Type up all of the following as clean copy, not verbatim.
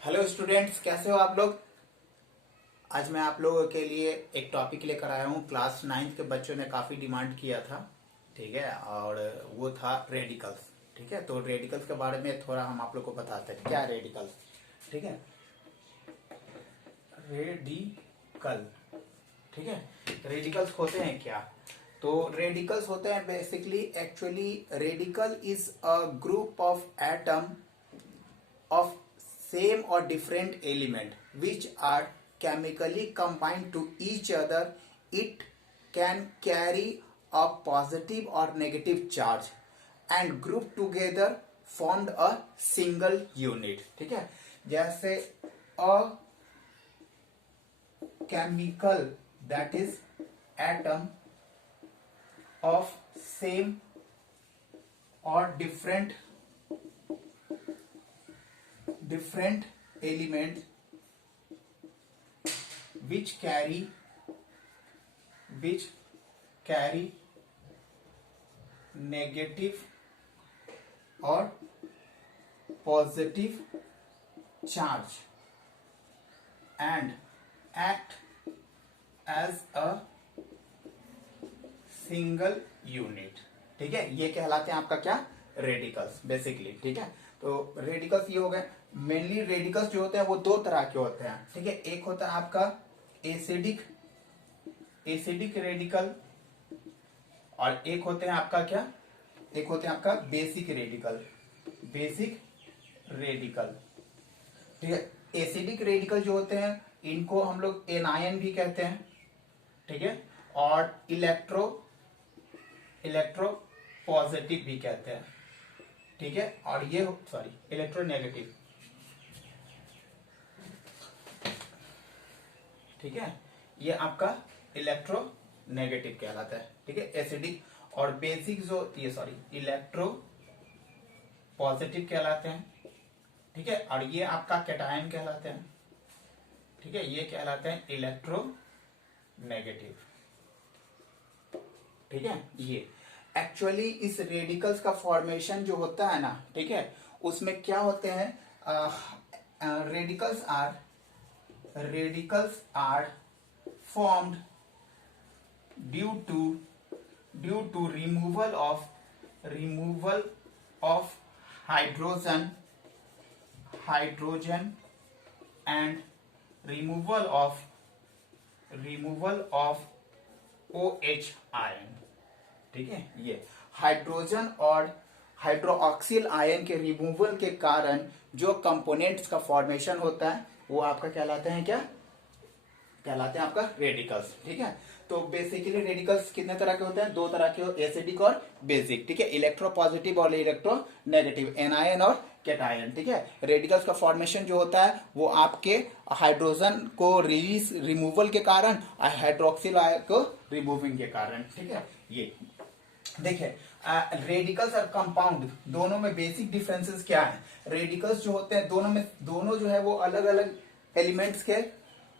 Hello students, कैसे हो आप लोग। आज मैं आप लोगों के लिए एक टॉपिक लेकर आया हूँ। क्लास 9th के बच्चों ने काफी डिमांड किया था, ठीक है, और वो था रेडिकल्स। ठीक है, तो रेडिकल्स के बारे में थोड़ा हम आप लोग को बताते हैं क्या रेडिकल्स। ठीक है, रेडिकल, ठीक है, रेडिकल्स होते हैं क्या। तो रेडिकल्स होते हैं basically, actually radical is a group of atom of same or different element which are chemically combined to each other. It can carry a positive or negative charge and group together formed a single unit. ठीक है, जैसे a chemical, that is atom of same or different elements which carry negative or positive charge and act as a single unit. ठीक है, ये कहलाते हैं आपका क्या, रेडिकल्स बेसिकली। ठीक है, तो रेडिकल्स ये हो गए। मेनली रेडिकल्स जो होते हैं वो दो तरह के होते हैं। ठीक है, एक होता है आपका एसिडिक रेडिकल और एक होते हैं आपका क्या, एक होते हैं आपका बेसिक रेडिकल। ठीक है, एसिडिक रेडिकल जो होते हैं इनको हम लोग एनायन भी कहते हैं। ठीक है, और इलेक्ट्रो पॉजिटिव भी कहते हैं। ठीक है, और ये इलेक्ट्रोनेगेटिव। ठीक है, ये आपका इलेक्ट्रोनेगेटिव कहलाता है। ठीक है, एसिडिक और बेसिक जो इलेक्ट्रो पॉजिटिव कहलाते हैं। ठीक है, और ये आपका कैटायन कहलाते हैं। ठीक है, ये कहलाते हैं इलेक्ट्रोनेगेटिव। ठीक है, ये एक्चुअली इस रेडिकल्स का फॉर्मेशन जो होता है ना, ठीक है, उसमें क्या होते हैं, radicals are formed due to removal of hydrogen and removal of OH ion. ठीक है, ये हाइड्रोजन और हाइड्रोक्सिल आयन के रिमूवल के कारण जो कंपोनेंट्स का फॉर्मेशन होता है वो आपका कहलाते हैं क्या, कहलाते हैं आपका रेडिकल्स। ठीक है, तो बेसिकली रेडिकल्स कितने तरह के होते हैं, दो तरह के, एसिडिक और बेसिक। ठीक है, इलेक्ट्रो पॉजिटिव और इलेक्ट्रो नेगेटिव, एनायन और कैटायन। ठीक है, रेडिकल्स का फॉर्मेशन जो होता है वो आपके हाइड्रोजन को रिमूवल के कारण और हाइड्रोक्सिल आयन को रिमूविंग के कारण। ठीक है, ये देखिए रेडिकल्स और कंपाउंड दोनों में बेसिक डिफरेंसेस क्या है। रेडिकल्स जो होते हैं दोनों जो है वो अलग अलग एलिमेंट्स के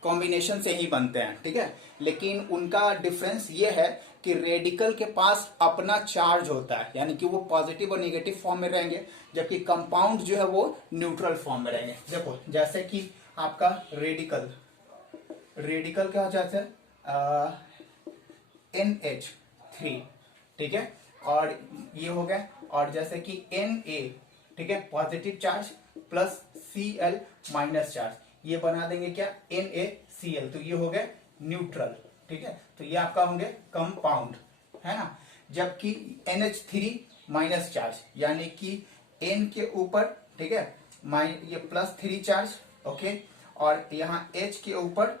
कॉम्बिनेशन से ही बनते हैं। ठीक है, लेकिन उनका डिफरेंस ये है कि रेडिकल के पास अपना चार्ज होता है, यानी कि वो पॉजिटिव और निगेटिव फॉर्म में रहेंगे, जबकि कंपाउंड जो है वो न्यूट्रल फॉर्म में रहेंगे। देखो जैसे कि आपका रेडिकल क्या हो जाता है, NH3। ठीक है, और ये हो गया, और जैसे कि Na, ठीक है, positive charge plus Cl minus charge, ये बना देंगे क्या, NaCl, तो ये हो गया न्यूट्रल। ठीक है, तो ये आपका होंगे कंपाउंड, है ना। जबकि NH3 माइनस चार्ज, यानी कि N के ऊपर, ठीक है, ये प्लस 3 चार्ज, ओके, और यहाँ H के ऊपर,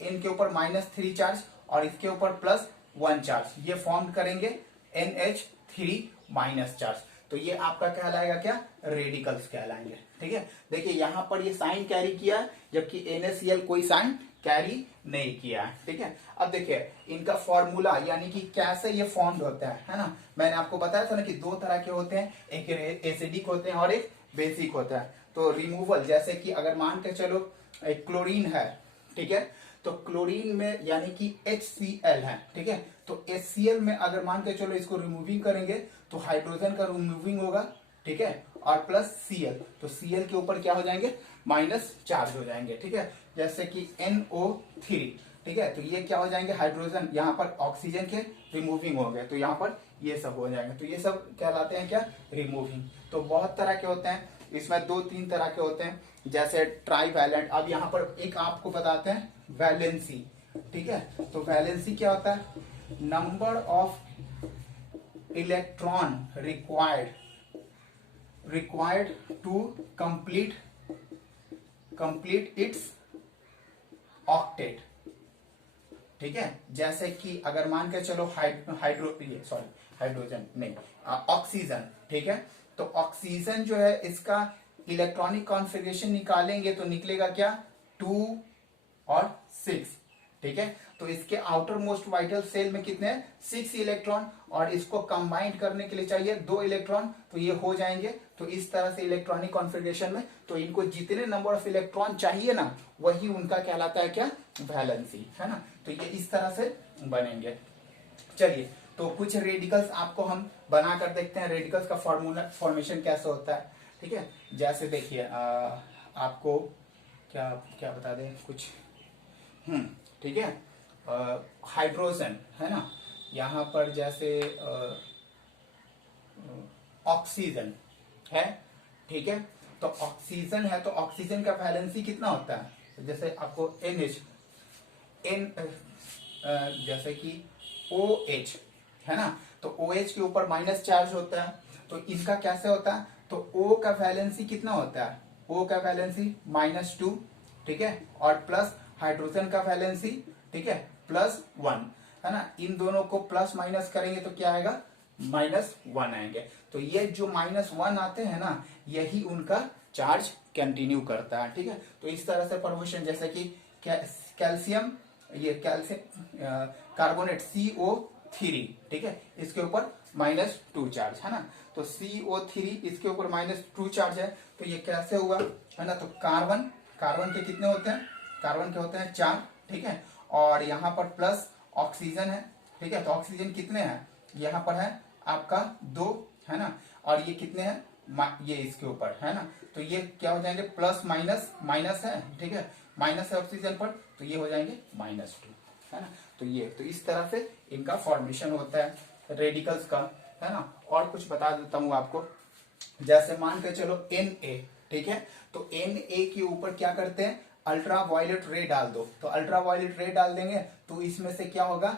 N के ऊपर -3 चार्ज और इसके ऊपर +1 चार्ज, ये फॉर्म करेंगे NH3 माइनस चार्ज। तो ये आपका कहलाएगा क्या, रेडिकल्स कहलाएंगे। ठीक है, देखिए यहां पर ये साइन कैरी किया, जबकि NaCl कोई साइन कैरी नहीं किया। ठीक है, अब देखिए इनका फॉर्मूला, यानी कि कैसे ये फॉर्म होता है ना। मैंने आपको बताया था ना कि दो तरह के होते हैं, एक एसिडिक होते हैं और एक बेसिक होता है। तो रिमूवल, जैसे कि अगर मान के चलो एक क्लोरीन है, ठीक है, तो क्लोरीन में यानी कि HCl है। ठीक है, तो HCl में अगर मान के चलो इसको रिमूविंग करेंगे तो हाइड्रोजन का रिमूविंग होगा। ठीक है, और प्लस Cl, तो Cl के ऊपर क्या हो जाएंगे, माइनस चार्ज हो जाएंगे, ठीक है। जैसे कि NO3, ठीक है, तो ये क्या हो जाएंगे, हाइड्रोजन, यहाँ पर ऑक्सीजन के रिमूविंग हो गए, तो यहाँ पर ये सब हो जाएंगे, तो ये सब कहलाते हैं क्या, रिमूविंग। तो बहुत तरह के होते हैं, इसमें 2-3 तरह के होते हैं, जैसे ट्राई वैलेंट। अब यहाँ पर एक आपको बताते हैं वैलेंसी, ठीक है। तो वैलेंसी क्या होता है, number of electron required to complete its octet, ठीक है। जैसे कि अगर मान के चलो हाइड्रोजन नहीं, ऑक्सीजन, ठीक है। तो ऑक्सीजन जो है इसका इलेक्ट्रॉनिक कॉन्फ़िगरेशन निकालेंगे तो निकलेगा क्या, 2 और 6, ठीक है। तो इसके आउटर मोस्ट वाइटल सेल में कितने हैं, 6 इलेक्ट्रॉन, और इसको कंबाइंड करने के लिए चाहिए 2 इलेक्ट्रॉन, तो ये हो जाएंगे। तो इस तरह से इलेक्ट्रॉनिक कॉन्फ़िगरेशन में, तो इनको जितने नंबर ऑफ इलेक्ट्रॉन चाहिए ना, वही उनका कहलाता है क्या, वैलेंसी, है ना। तो ये इस तरह से बनेंगे। चलिए, तो कुछ रेडिकल्स आपको हम बना कर देखते हैं, रेडिकल्स का फॉर्मेशन कैसे होता है, ठीक है। जैसे देखिए, आपको क्या क्या बता दें कुछ, ठीक है। हाइड्रोजन है ना, यहाँ पर जैसे ऑक्सीजन है, ठीक है। तो ऑक्सीजन है, तो ऑक्सीजन का वैलेंसी कितना होता है, तो जैसे आपको जैसे कि OH है ना, तो OH के ऊपर माइनस चार्ज होता है, तो इनका कैसे होता है, तो O का वैलेंसी कितना होता है, O का वैलेंसी -2, ठीक है, और प्लस हाइड्रोजन का वैलेंसी, ठीक है, +1, है ना। इन दोनों को प्लस माइनस करेंगे तो क्या आएगा, -1 आएंगे। तो ये जो -1 आते हैं ना, यही उनका चार्ज कंटिन्यू करता है, ठीक है। तो इस तरह से फॉर्मेशन, जैसे कि कैल्शियम, ये कैल्शियम कार्बोनेट CO3, ठीक है, इसके ऊपर -2 चार्ज, है ना। तो CO3 इसके ऊपर -2 चार्ज है, तो ये कैसे हुआ, है ना। तो कार्बन के कितने होते हैं, कार्बन के होते हैं 4, ठीक है, और यहाँ पर प्लस ऑक्सीजन है, ठीक है। तो ऑक्सीजन कितने हैं, यहाँ पर है आपका 2, है ना, और ये कितने हैं, ये इसके ऊपर, है ना। तो ये क्या हो जाएंगे, प्लस माइनस है, ठीक है, माइनस है ऑक्सीजन पर, तो ये हो जाएंगे -2, है ना। तो ये, तो इस तरह से इनका फॉर्मेशन होता है रेडिकल्स का, है ना। और कुछ बता देता हूं आपको, जैसे मान के चलो Na, ठीक है। तो Na के ऊपर क्या करते हैं, अल्ट्रा वायलेट रे डाल दो, तो अल्ट्रा वायलेट रे डाल देंगे तो इसमें से क्या होगा,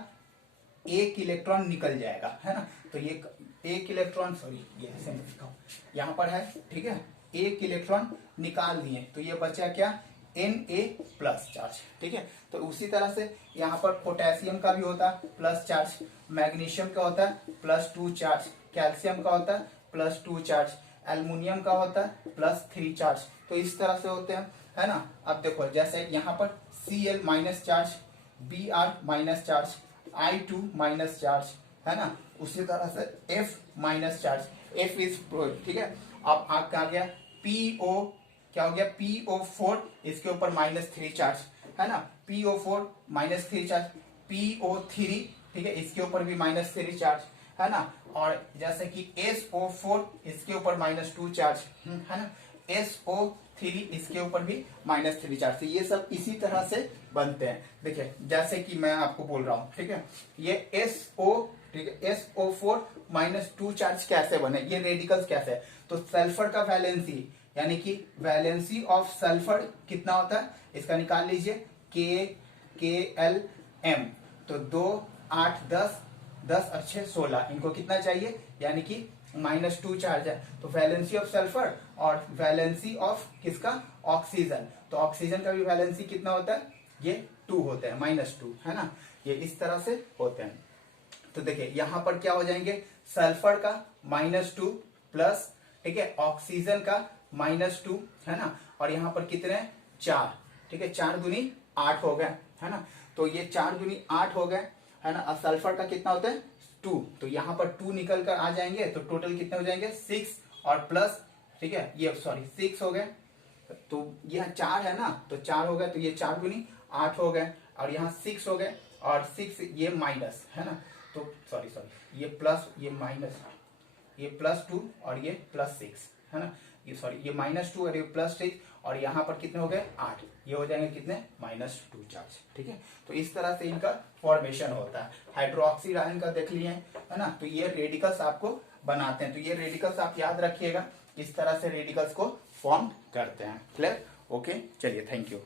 1 इलेक्ट्रॉन निकल जाएगा, है ना। तो ये 1 इलेक्ट्रॉन, सॉरी ये ऐसे लिखा यहाँ पर है, ठीक है, 1 इलेक्ट्रॉन निकाल दिए, तो ये बचा क्या, Na+ चार्ज, ठीक है। तो उसी तरह से यहाँ पर पोटेशियम का भी होता है प्लस चार्ज, मैग्नीशियम का होता है +2 चार्ज, कैल्शियम का होता है +2 चार्ज, एल्युमिनियम का होता है +3 चार्ज। तो इस तरह से होते हैं, है ना। अब देखो, जैसे यहाँ पर Cl- charge, Br- charge, I2- charge, है ना। उसी तरह से F- चार्ज, F इज, ठीक है। अब आपका आ गया PO, क्या हो गया, PO4, इसके ऊपर -3 चार्ज, है ना, PO4 -3 चार्ज, PO3, ठीक है, इसके ऊपर भी -3 चार्ज, है ना। और जैसे कि SO4, इसके ऊपर -2 चार्ज, है ना, SO3 इसके ऊपर भी -3 चार्ज। तो ये सब इसी तरह से बनते हैं। देखिए, जैसे कि मैं आपको बोल रहा हूं, ठीक है, ये SO, ठीक है, SO4 -2 चार्ज कैसे बने, ये रेडिकल्स कैसे है। तो सल्फर का वैलेंसी, यानी कि वैलेंसी ऑफ सल्फर कितना होता है, इसका निकाल लीजिए, KLm। तो 2, 8, 10, 10 और 6, 16, इनको कितना चाहिए, यानी कि -2 चार्ज है। तो वैलेंसी ऑफ सल्फर और वैलेंसी ऑफ किसका, ऑक्सीजन, तो ऑक्सीजन का भी वैलेंसी कितना होता है, ये 2 होते हैं, -2, है ना। ये इस तरह से होते हैं। तो देखिए, यहां पर क्या हो जाएंगे, सल्फर का -2 प्लस, ठीक है, ऑक्सीजन का -2, है ना, और यहां पर कितने, 4, ठीक है, 4 दूनी 8 हो गए, है ना। तो ये 4 दूनी 8 हो गए, है ना। और सल्फर का कितना होता है, 2, तो यहां पर 2 निकल कर आ जाएंगे, तो टोटल कितने हो जाएंगे, 6 और प्लस, ठीक है, ये सॉरी 6 हो गए, तो यह 4 है ना, तो 4 हो गए, तो ये 4 दूनी 8 हो गए, और यहाँ 6 हो गए, और 6 ये माइनस, है ना। तो सॉरी ये प्लस, ये माइनस, ये +2 और ये +6, है ना, ये सॉरी ये -2 और ये +3 और यहाँ पर कितने हो गए 8, ये हो जाएंगे कितने -2 चार्ज। ठीक है, तो इस तरह से इनका फॉर्मेशन होता है। हाइड्रोक्सी आयन का देख लिए है ना, तो ये रेडिकल्स आपको बनाते हैं, तो ये रेडिकल्स आप याद रखिएगा, इस तरह से रेडिकल्स को फॉर्म करते हैं। क्लियर? ओके, चलिए, थैंक यू।